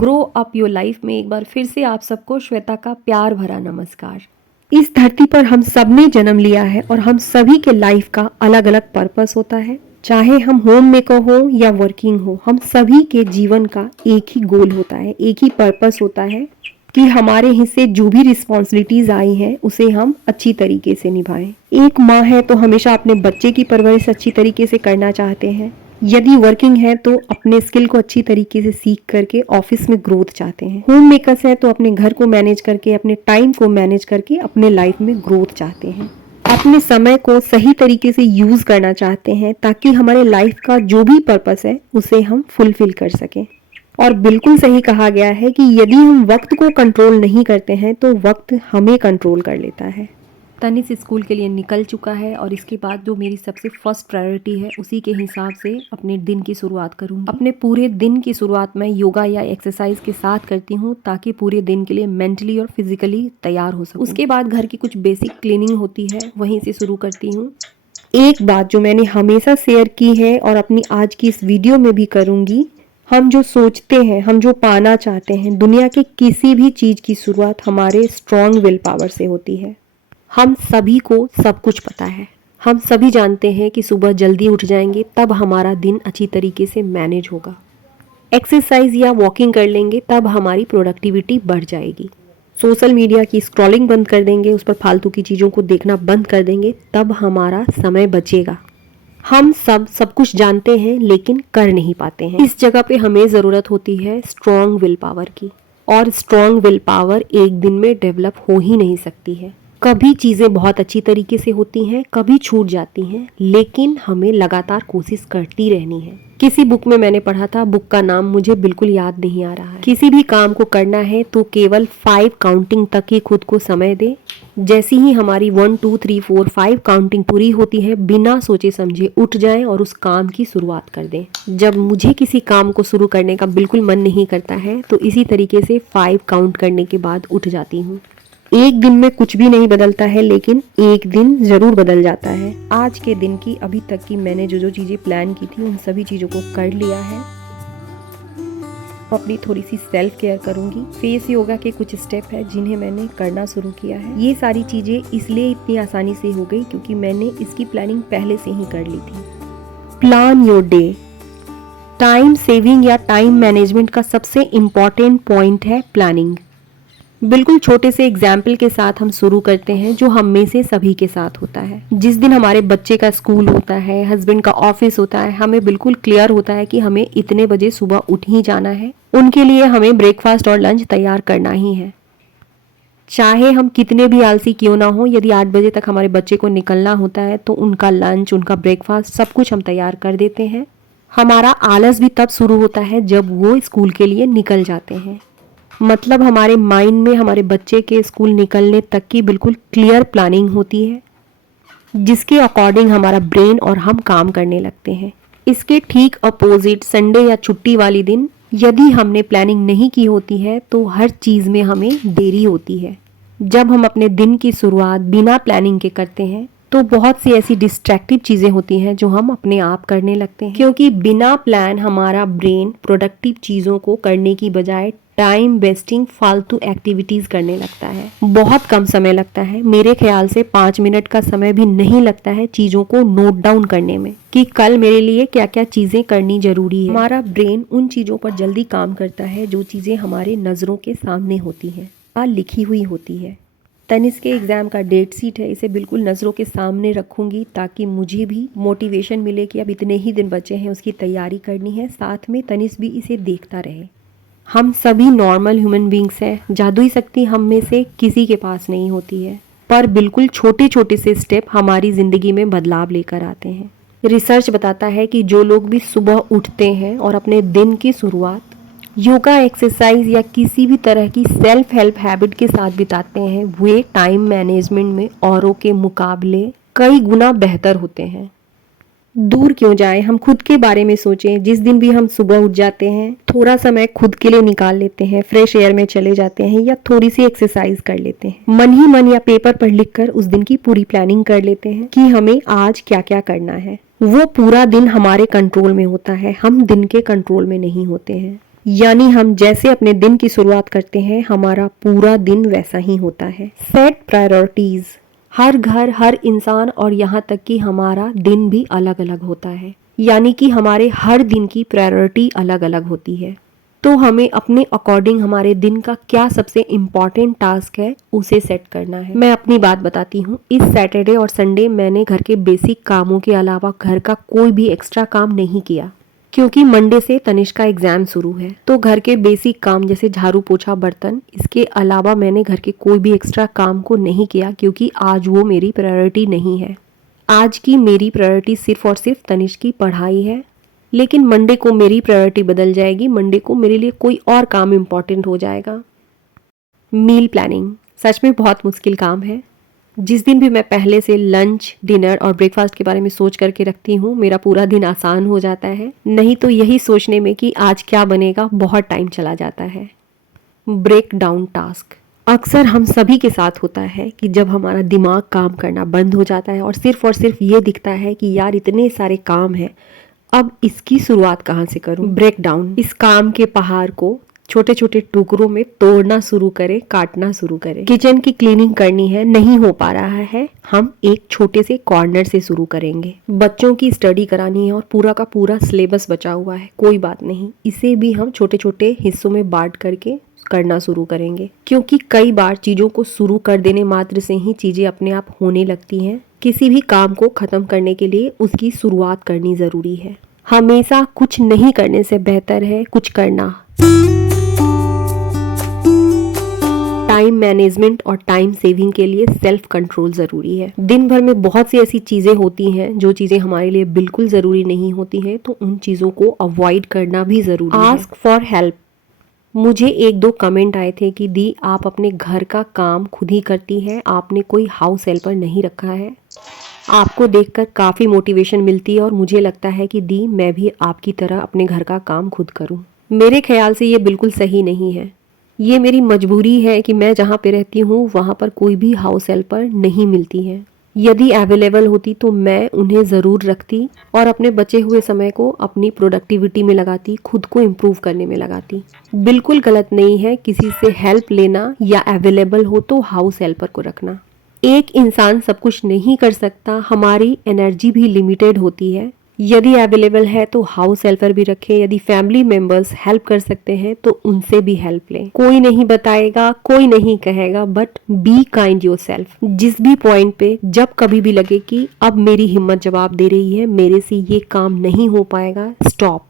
Grow up your life में एक बार फिर से आप सबको श्वेता का प्यार भरा नमस्कार। इस धरती पर हम सब ने जन्म लिया है और हम सभी के लाइफ का अलग अलग पर्पस होता है। चाहे हम होम मेकर हो या वर्किंग हो, हम सभी के जीवन का एक ही गोल होता है, एक ही पर्पस होता है कि हमारे हिस्से जो भी रिस्पॉन्सिबिलिटीज आई हैं उसे हम अच्छी तरीके से निभाएं। एक माँ है तो हमेशा अपने बच्चे की परवरिश अच्छी तरीके से करना चाहते हैं। यदि वर्किंग है तो अपने स्किल को अच्छी तरीके से सीख करके ऑफिस में ग्रोथ चाहते हैं। होम मेकर्स है तो अपने घर को मैनेज करके, अपने टाइम को मैनेज करके अपने लाइफ में ग्रोथ चाहते हैं। अपने समय को सही तरीके से यूज करना चाहते हैं ताकि हमारे लाइफ का जो भी पर्पस है उसे हम फुलफिल कर सकें। और बिल्कुल सही कहा गया है कि यदि हम वक्त को कंट्रोल नहीं करते हैं तो वक्त हमें कंट्रोल कर लेता है। तनिष स्कूल के लिए निकल चुका है और इसके बाद जो मेरी सबसे फर्स्ट प्रायोरिटी है उसी के हिसाब से अपने दिन की शुरुआत करूँगी। अपने पूरे दिन की शुरुआत मैं योगा या एक्सरसाइज के साथ करती हूँ ताकि पूरे दिन के लिए मेंटली और फिजिकली तैयार हो सकूँ। उसके बाद घर की कुछ बेसिक क्लीनिंग होती है, वहीं से शुरू करती हूँ। एक बात जो मैंने हमेशा शेयर की है और अपनी आज की इस वीडियो में भी करूँगी, हम जो सोचते हैं, हम जो पाना चाहते हैं, दुनिया की किसी भी चीज़ की शुरुआत हमारे स्ट्रॉन्ग विल पावर से होती है। हम सभी को सब कुछ पता है। हम सभी जानते हैं कि सुबह जल्दी उठ जाएंगे तब हमारा दिन अच्छी तरीके से मैनेज होगा। एक्सरसाइज या वॉकिंग कर लेंगे तब हमारी प्रोडक्टिविटी बढ़ जाएगी। सोशल मीडिया की स्क्रॉलिंग बंद कर देंगे, उस पर फालतू की चीज़ों को देखना बंद कर देंगे तब हमारा समय बचेगा। हम सब कुछ जानते हैं लेकिन कर नहीं पाते हैं। इस जगह पे हमें ज़रूरत होती है स्ट्रॉन्ग विल पावर की, और स्ट्रॉन्ग विल पावर एक दिन में डेवलप हो ही नहीं सकती है। कभी चीज़ें बहुत अच्छी तरीके से होती हैं, कभी छूट जाती हैं, लेकिन हमें लगातार कोशिश करती रहनी है। किसी बुक में मैंने पढ़ा था, बुक का नाम मुझे बिल्कुल याद नहीं आ रहा है। किसी भी काम को करना है तो केवल 5 काउंटिंग तक ही खुद को समय दे। जैसी ही हमारी 1 2 3 4 5 काउंटिंग पूरी होती है, बिना सोचे समझे उठ जाएं और उस काम की शुरुआत कर दें। जब मुझे किसी काम को शुरू करने का बिल्कुल मन नहीं करता है तो इसी तरीके से 5 काउंट करने के बाद उठ जाती हूँ। एक दिन में कुछ भी नहीं बदलता है, लेकिन एक दिन जरूर बदल जाता है। आज के दिन की अभी तक की मैंने जो चीज़ें प्लान की थी उन सभी चीज़ों को कर लिया है। अपनी थोड़ी सी सेल्फ केयर करूंगी। फेस योगा के कुछ स्टेप है जिन्हें मैंने करना शुरू किया है। ये सारी चीज़ें इसलिए इतनी आसानी से हो गई क्योंकि मैंने इसकी प्लानिंग पहले से ही कर ली थी। Plan your day. Time saving या टाइम मैनेजमेंट का सबसे इम्पॉर्टेंट पॉइंट है प्लानिंग। बिल्कुल छोटे से एग्जाम्पल के साथ हम शुरू करते हैं जो हम में से सभी के साथ होता है। जिस दिन हमारे बच्चे का स्कूल होता है, हस्बैंड का ऑफिस होता है, हमें बिल्कुल क्लियर होता है कि हमें इतने बजे सुबह उठ ही जाना है। उनके लिए हमें ब्रेकफास्ट और लंच तैयार करना ही है। चाहे हम कितने भी आलसी क्यों ना हो, यदि 8 बजे तक हमारे बच्चे को निकलना होता है तो उनका लंच, उनका ब्रेकफास्ट सब कुछ हम तैयार कर देते हैं। हमारा आलस भी तब शुरू होता है जब वो स्कूल के लिए निकल जाते हैं। मतलब हमारे माइंड में हमारे बच्चे के स्कूल निकलने तक की बिल्कुल क्लियर प्लानिंग होती है जिसके अकॉर्डिंग हमारा ब्रेन और हम काम करने लगते हैं। इसके ठीक अपोजिट संडे या छुट्टी वाली दिन यदि हमने प्लानिंग नहीं की होती है तो हर चीज़ में हमें देरी होती है। जब हम अपने दिन की शुरुआत बिना प्लानिंग के करते हैं तो बहुत सी ऐसी डिस्ट्रैक्टिव चीज़ें होती हैं जो हम अपने आप करने लगते हैं, क्योंकि बिना प्लान हमारा ब्रेन प्रोडक्टिव चीज़ों को करने की बजाय टाइम वेस्टिंग फालतू एक्टिविटीज़ करने लगता है। बहुत कम समय लगता है, मेरे ख्याल से 5 मिनट का समय भी नहीं लगता है चीज़ों को नोट डाउन करने में कि कल मेरे लिए क्या क्या चीज़ें करनी जरूरी है। हमारा ब्रेन उन चीज़ों पर जल्दी काम करता है जो चीज़ें हमारे नज़रों के सामने होती हैं और लिखी हुई होती है। तनिष के एग्ज़ाम का डेट शीट है, इसे बिल्कुल नज़रों के सामने रखूँगी ताकि मुझे भी मोटिवेशन मिले कि अब इतने ही दिन बचे हैं, उसकी तैयारी करनी है। साथ में तनिष भी इसे देखता रहे। हम सभी नॉर्मल ह्यूमन बींग्स हैं। जादुई शक्ति हम में से किसी के पास नहीं होती है, पर बिल्कुल छोटे छोटे से स्टेप हमारी ज़िंदगी में बदलाव लेकर आते हैं। रिसर्च बताता है कि जो लोग भी सुबह उठते हैं और अपने दिन की शुरुआत योगा, एक्सरसाइज या किसी भी तरह की सेल्फ हेल्प हैबिट के साथ बिताते हैं, वे टाइम मैनेजमेंट में औरों के मुकाबले कई गुना बेहतर होते हैं। दूर क्यों जाएं, हम खुद के बारे में सोचें। जिस दिन भी हम सुबह उठ जाते हैं, थोड़ा समय खुद के लिए निकाल लेते हैं, फ्रेश एयर में चले जाते हैं या थोड़ी सी एक्सरसाइज कर लेते हैं। मन ही मन या पेपर पर लिखकर उस दिन की पूरी प्लानिंग कर लेते हैं कि हमें आज क्या क्या करना है। वो पूरा दिन हमारे कंट्रोल में होता है, हम दिन के कंट्रोल में नहीं होते हैं। यानी हम जैसे अपने दिन की शुरुआत करते हैं हमारा पूरा दिन वैसा ही होता है। Set priorities. हर घर, हर इंसान और यहाँ तक कि हमारा दिन भी अलग अलग होता है, यानी कि हमारे हर दिन की प्रायोरिटी अलग अलग होती है। तो हमें अपने अकॉर्डिंग हमारे दिन का क्या सबसे इम्पॉर्टेंट टास्क है उसे सेट करना है। मैं अपनी बात बताती हूँ। इस सैटरडे और संडे मैंने घर के बेसिक कामों के अलावा घर का कोई भी एक्स्ट्रा काम नहीं किया, क्योंकि मंडे से तनिष्क का एग्जाम शुरू है। तो घर के बेसिक काम जैसे झाड़ू पोछा बर्तन, इसके अलावा मैंने घर के कोई भी एक्स्ट्रा काम को नहीं किया, क्योंकि आज वो मेरी प्रायोरिटी नहीं है। आज की मेरी प्रायोरिटी सिर्फ और सिर्फ तनिष्क की पढ़ाई है। लेकिन मंडे को मेरी प्रायोरिटी बदल जाएगी। मंडे को मेरे लिए कोई और काम इम्पॉर्टेंट हो जाएगा। मील प्लानिंग सच में बहुत मुश्किल काम है। जिस दिन भी मैं पहले से लंच, डिनर और ब्रेकफास्ट के बारे में सोच करके रखती हूँ, मेरा पूरा दिन आसान हो जाता है। नहीं तो यही सोचने में कि आज क्या बनेगा बहुत टाइम चला जाता है। ब्रेक डाउन टास्क अक्सर हम सभी के साथ होता है कि जब हमारा दिमाग काम करना बंद हो जाता है और सिर्फ ये दिखता है कि यार इतने सारे काम हैं, अब इसकी शुरुआत कहाँ से करूं। ब्रेक डाउन, इस काम के पहाड़ को छोटे छोटे टुकड़ों में तोड़ना शुरू करें, काटना शुरू करें। किचन की क्लीनिंग करनी है, नहीं हो पा रहा है, हम एक छोटे से कॉर्नर से शुरू करेंगे। बच्चों की स्टडी करानी है और पूरा का पूरा सिलेबस बचा हुआ है, कोई बात नहीं, इसे भी हम छोटे छोटे हिस्सों में बांट करके करना शुरू करेंगे। क्योंकि कई बार चीजों को शुरू कर देने मात्र से ही चीजें अपने आप होने लगती हैं। किसी भी काम को खत्म करने के लिए उसकी शुरुआत करनी जरूरी है। हमेशा कुछ नहीं करने से बेहतर है कुछ करना। टाइम मैनेजमेंट और टाइम सेविंग के लिए सेल्फ कंट्रोल जरूरी है। दिन भर में बहुत सी ऐसी चीजें होती हैं जो चीजें हमारे लिए बिल्कुल जरूरी नहीं होती हैं, तो उन चीजों को अवॉइड करना भी जरूरी है। Ask for help. मुझे एक दो कमेंट आए थे कि दी आप अपने घर का काम खुद ही करती हैं, आपने कोई हाउस हेल्पर नहीं रखा है। आपको देखकर काफ़ी मोटिवेशन मिलती है और मुझे लगता है कि दी मैं भी आपकी तरह अपने घर का काम खुद करूं। मेरे ख्याल से ये बिल्कुल सही नहीं है। ये मेरी मजबूरी है कि मैं जहाँ पे रहती हूँ वहाँ पर कोई भी हाउस हेल्पर नहीं मिलती है। यदि अवेलेबल होती तो मैं उन्हें ज़रूर रखती और अपने बचे हुए समय को अपनी प्रोडक्टिविटी में लगाती, खुद को इम्प्रूव करने में लगाती। बिल्कुल गलत नहीं है किसी से हेल्प लेना या अवेलेबल हो तो हाउस हेल्पर को रखना। एक इंसान सब कुछ नहीं कर सकता, हमारी एनर्जी भी लिमिटेड होती है। यदि अवेलेबल है तो हाउस हेल्पर भी रखें। यदि फैमिली मेंबर्स हेल्प कर सकते हैं तो उनसे भी हेल्प लें। कोई नहीं बताएगा, कोई नहीं कहेगा, बट बी काइंड योरसेल्फ। जिस भी पॉइंट पे जब कभी भी लगे कि अब मेरी हिम्मत जवाब दे रही है, मेरे से ये काम नहीं हो पाएगा, स्टॉप।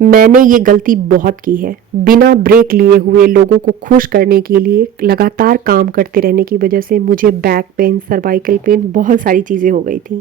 मैंने ये गलती बहुत की है। बिना ब्रेक लिए हुए लोगों को खुश करने के लिए लगातार काम करते रहने की वजह से मुझे बैक पेन, सर्वाइकल पेन, बहुत सारी चीज़ें हो गई थी।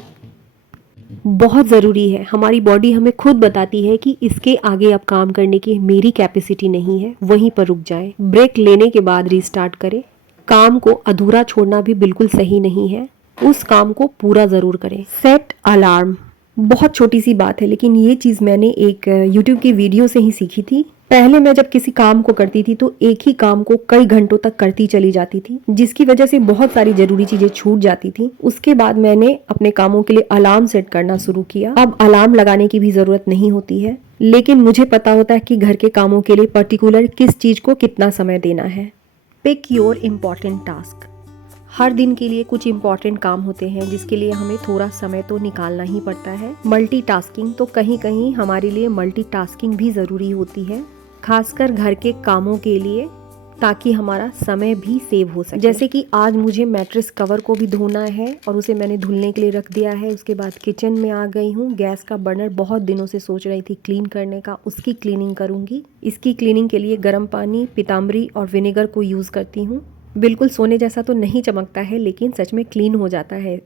बहुत ज़रूरी है, हमारी बॉडी हमें खुद बताती है कि इसके आगे अब काम करने की मेरी कैपेसिटी नहीं है, वहीं पर रुक जाएं। ब्रेक लेने के बाद रीस्टार्ट करें। काम को अधूरा छोड़ना भी बिल्कुल सही नहीं है, उस काम को पूरा ज़रूर करें। सेट अलार्म, बहुत छोटी सी बात है लेकिन ये चीज़ मैंने एक YouTube की वीडियो से ही सीखी थी। पहले मैं जब किसी काम को करती थी तो एक ही काम को कई घंटों तक करती चली जाती थी, जिसकी वजह से बहुत सारी जरूरी चीजें छूट जाती थी। उसके बाद मैंने अपने कामों के लिए अलार्म सेट करना शुरू किया। अब अलार्म लगाने की भी जरूरत नहीं होती है, लेकिन मुझे पता होता है कि घर के कामों के लिए पर्टिकुलर किस चीज को कितना समय देना है। Pick your important task. हर दिन के लिए कुछ इम्पॉर्टेंट काम होते हैं जिसके लिए हमें थोड़ा समय तो निकालना ही पड़ता है। मल्टीटास्किंग, तो कहीं कहीं हमारे लिए मल्टीटास्किंग भी ज़रूरी होती है, खासकर घर के कामों के लिए, ताकि हमारा समय भी सेव हो सके। जैसे कि आज मुझे मैट्रेस कवर को भी धोना है और उसे मैंने धुलने के लिए रख दिया है। उसके बाद किचन में आ गई हूँ। गैस का बर्नर बहुत दिनों से सोच रही थी क्लीन करने का, उसकी क्लीनिंग करूँगी। इसकी क्लीनिंग के लिए गर्म पानी, पीताम्बरी और विनेगर को यूज़ करती हूँ। बिल्कुल सोने जैसा तो नहीं चमकता है लेकिन सच में क्लीन हो जाता है।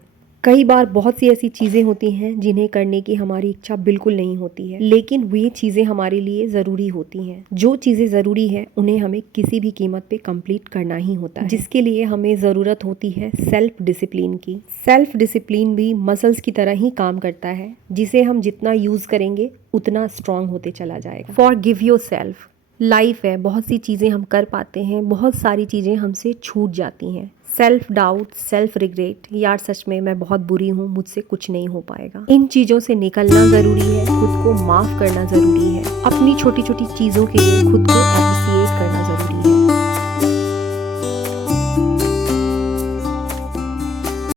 कई बार बहुत सी ऐसी चीज़ें होती हैं जिन्हें करने की हमारी इच्छा बिल्कुल नहीं होती है, लेकिन वे चीज़ें हमारे लिए ज़रूरी होती हैं। जो चीज़ें ज़रूरी है उन्हें हमें किसी भी कीमत पे कंप्लीट करना ही होता है, जिसके लिए हमें ज़रूरत होती है सेल्फ डिसिप्लिन की। सेल्फ डिसिप्लिन भी मसल्स की तरह ही काम करता है, जिसे हम जितना यूज़ करेंगे उतना स्ट्रांग होते चला जाएगा। फॉरगिव योरसेल्फ, लाइफ है, बहुत सी चीज़ें हम कर पाते हैं, बहुत सारी चीज़ें हमसे छूट जाती हैं। सेल्फ डाउट, सेल्फ रिग्रेट, यार सच में मैं बहुत बुरी हूँ, मुझसे कुछ नहीं हो पाएगा, इन चीज़ों से निकलना ज़रूरी है। खुद को माफ़ करना ज़रूरी है। अपनी छोटी छोटी चीज़ों के लिए खुद को